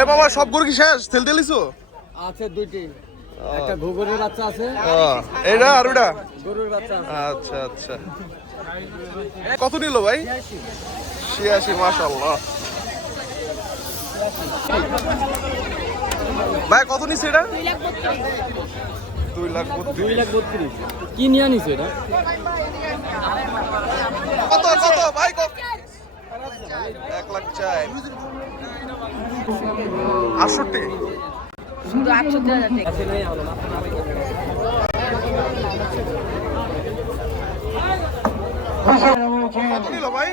এ বাবা সব গরু কি শেষ তেল তেলিছো আছে দুইটি একটা ঘুঘুরের বাচ্চা আছে এটা আর ওটা গরুর বাচ্চা আছে আচ্ছা আচ্ছা কত নিল ভাই 86 মাশাআল্লাহ ভাই কত নিছে এটা 2,32,000 কি নিয়ে নিছে এটা কত কত ভাই কত 1 লাখ চাই 68 শুধু 68,000 টাকা আছে নাই হলো না কত নিল ভাই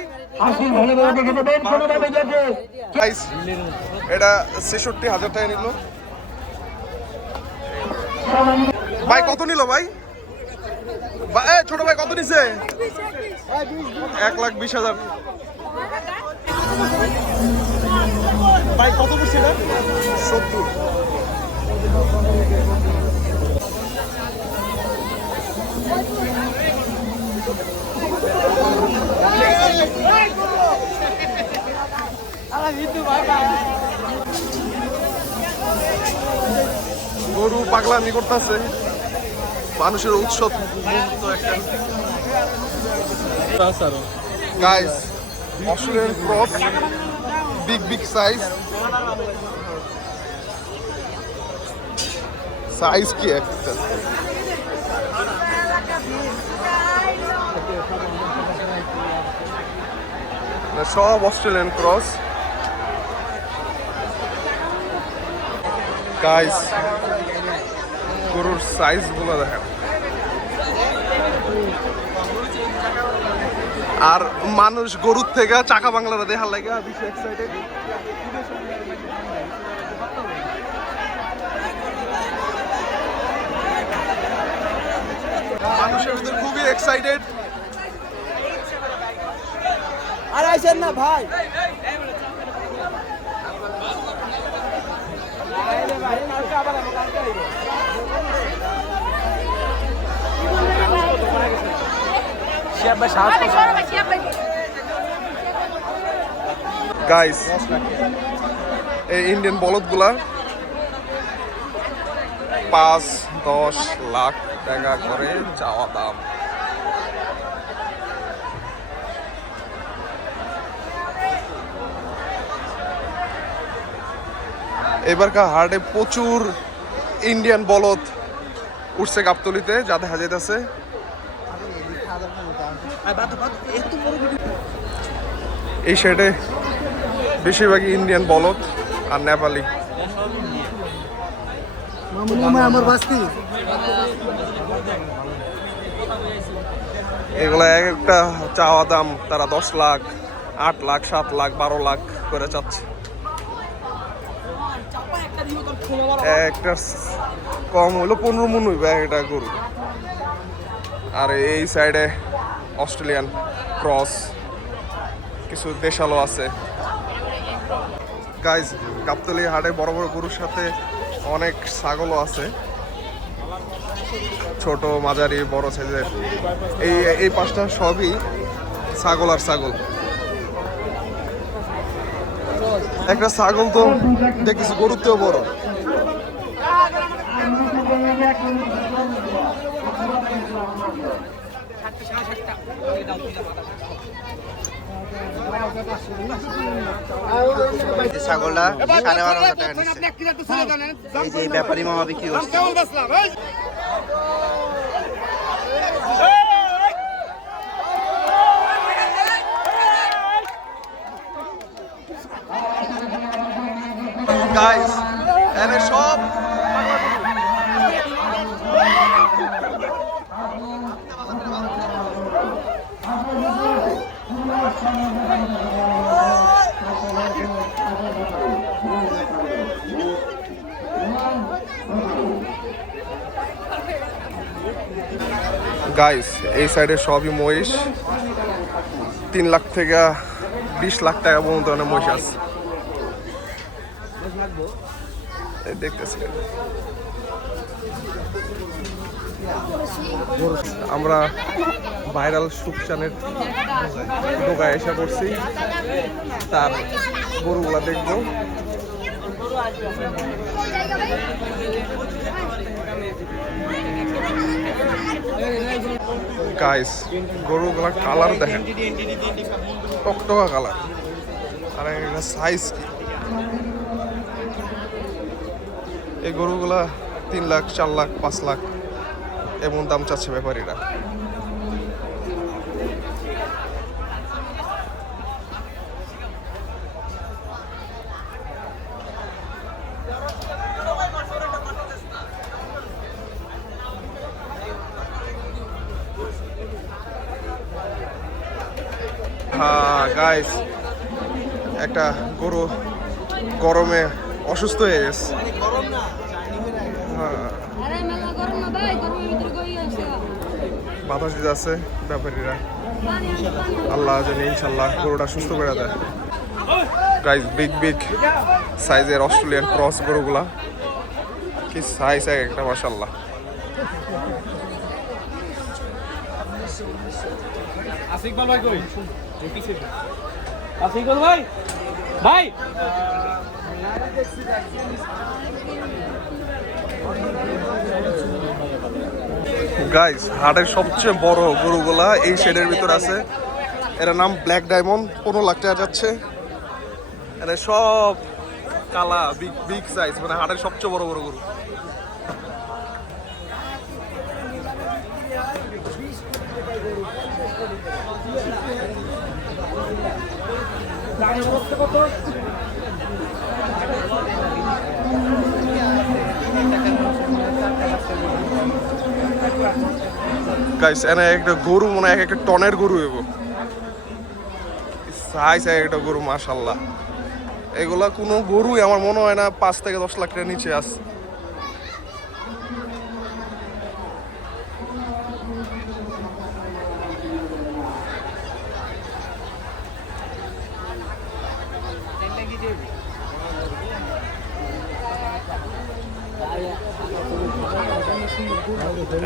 ভাই এটা 66,000 টাকা নিল ভাই কত নিল ভাই ছোট ভাই কত নিছে 1,20,000 ভাই কত পড়ছে এটা 70 গরু পাগলামি করতেছে মানুষের উৎসব মুহূর্ত একটা guys Australian cross big size কি একটা সব অস্ট্রেলিয়ান ক্রস গাইস গরুর সাইজ গুলো দেখেন আর মানুষ গরুর থেকে চাকা বাংলাটা দেখার লাগে বেশি এক্সাইটেড মানুষের ভিতর খুবই এক্সাইটেড আর আইছেন না ভাই গাইস এই ইন্ডিয়ান বলদগুলা 5-10 লাখ টাকা করে চাওয়া দাম এবারকার হাটে প্রচুর ইন্ডিয়ান বলদ উঠছে গাবতলিতে যা দেখা যাইতেছে এই সাইডে বেশিরভাগই ইন্ডিয়ান বলদ আর নেপালি এগুলা এক একটা চাওয়া দাম তারা 10 লাখ 8 লাখ 7 লাখ 12 লাখ করে চাচ্ছে একটা কম হলো 15 মন হইবে একটা গরু আর এই সাইডে অস্ট্রেলিয়ান ক্রস কিছু দেশালো আছে গাইজ গাবতলী হাটে বড় বড় গরুর সাথে অনেক ছাগলও আছে ছোট মাঝারি বড় সাইজের এই পাঁচটা সবই ছাগল আর ছাগল একটা ছাগল তো দেখতেছি গরুর থেকেও বড় ছাগলটা 12,500 টাকা নিচ্ছে এই যে ব্যাপারী মামা বিক্রি করছে গাইস এনে সব গাইস এই সাইডে সবই মহিষ 3 লাখ থেকে 20 লাখ টাকা পর্যন্ত মহিষ আছে দেখতেছি আমরা ভাইরাল সুকচানের দোকানে এসে পড়ছি তার গরুগুলা দেখবো গাইস গরুগুলার কালার দেখেন, টকটকা কালার, আর একটা সাইজ কি। এই গরুগুলা 3 লাখ 4 লাখ 5 লাখ এমন দাম চাচ্ছে ব্যাপারীরা। হ্যাঁ গাইস, একটা গরু গরমে অসুস্থ হয়ে গেছে। হ্যাঁ, বাতাস দিতে আছে ব্যাপারীরা। আল্লাহ জানে ইনশাল্লাহ গরুটা সুস্থ করে দেয়। গাইস বিগ বিগ সাইজের অস্ট্রেলিয়ান ক্রস গরুগুলা, কি সাইজ একটা, মাশাআল্লাহ। আশিক বল ভাই কই? আশিক বল ভাই, ভাই গাইস হাটের সবচেয়ে বড় গরুগুলা এই শেডের ভিতর আছে। এর নাম ব্ল্যাক ডায়মন্ড, 15 লাখ টাকা যাচ্ছে। এরা সব কালা, বিগ বিগ সাইজ, মানে হাটের সবচেয়ে বড় বড় গরু। গাইস এনে একটা গরু মনে হয় একটা টনের গরু হইব, সাইজ একটা গরু, মাশাআল্লাহ। এগুলা কোনো গরুই আমার মনে হয় না 5 থেকে 10 লাখ টাকার নিচে আছে।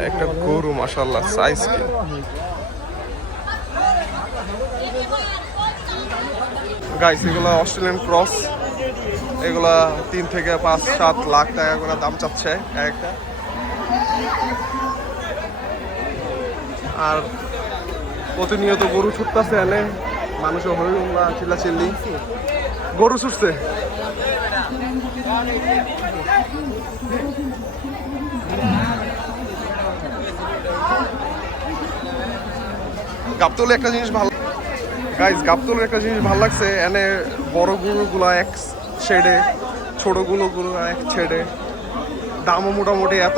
একটা গরু মাশাআল্লাহ, সাইজ কি। গাইস এগুলা অস্ট্রেলিয়ান ক্রস, এগুলা 3 থেকে 5-7 লাখ টাকা করে দাম চাচ্ছে একটা। আর প্রতিনিয়ত গরু ছুটতেছে, এনে মানুষের হইহুল্লা চিল্লাচিল্লি, গরু ছুটছে। গাবতলে একটা জিনিস ভালো, গাইস গাবতলের একটা জিনিস ভালো লাগছে, এনে বড় গরুগুলা এক শেডে, ছোট গরুগুলো এক শেডে, দামও মোটামুটি এত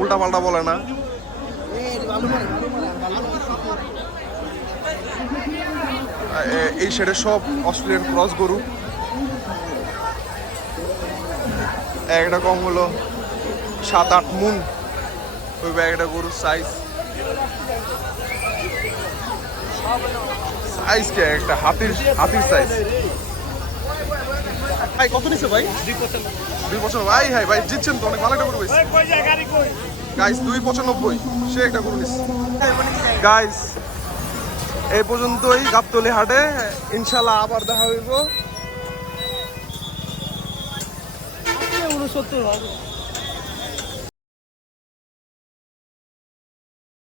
উল্টাপাল্টা বলে না। এই শেডে সব অস্ট্রেলিয়ান ক্রস গরু। একটা কম হলো 7-8 মুন ওই একটা গরুর সাইজ। সাইজ কে একটা হাতির সাইজ। ভাই কত নিছে ভাই? 2.95 ভাই। হাই ভাই জিতছেন তো, অনেক ভালো একটা গরু পাইছি গাইস। 2.95 সে একটা গরু নিছে গাইস। এই পর্যন্তই গাবতলী হাটে, ইনশাআল্লাহ আবার দেখা হইব। 69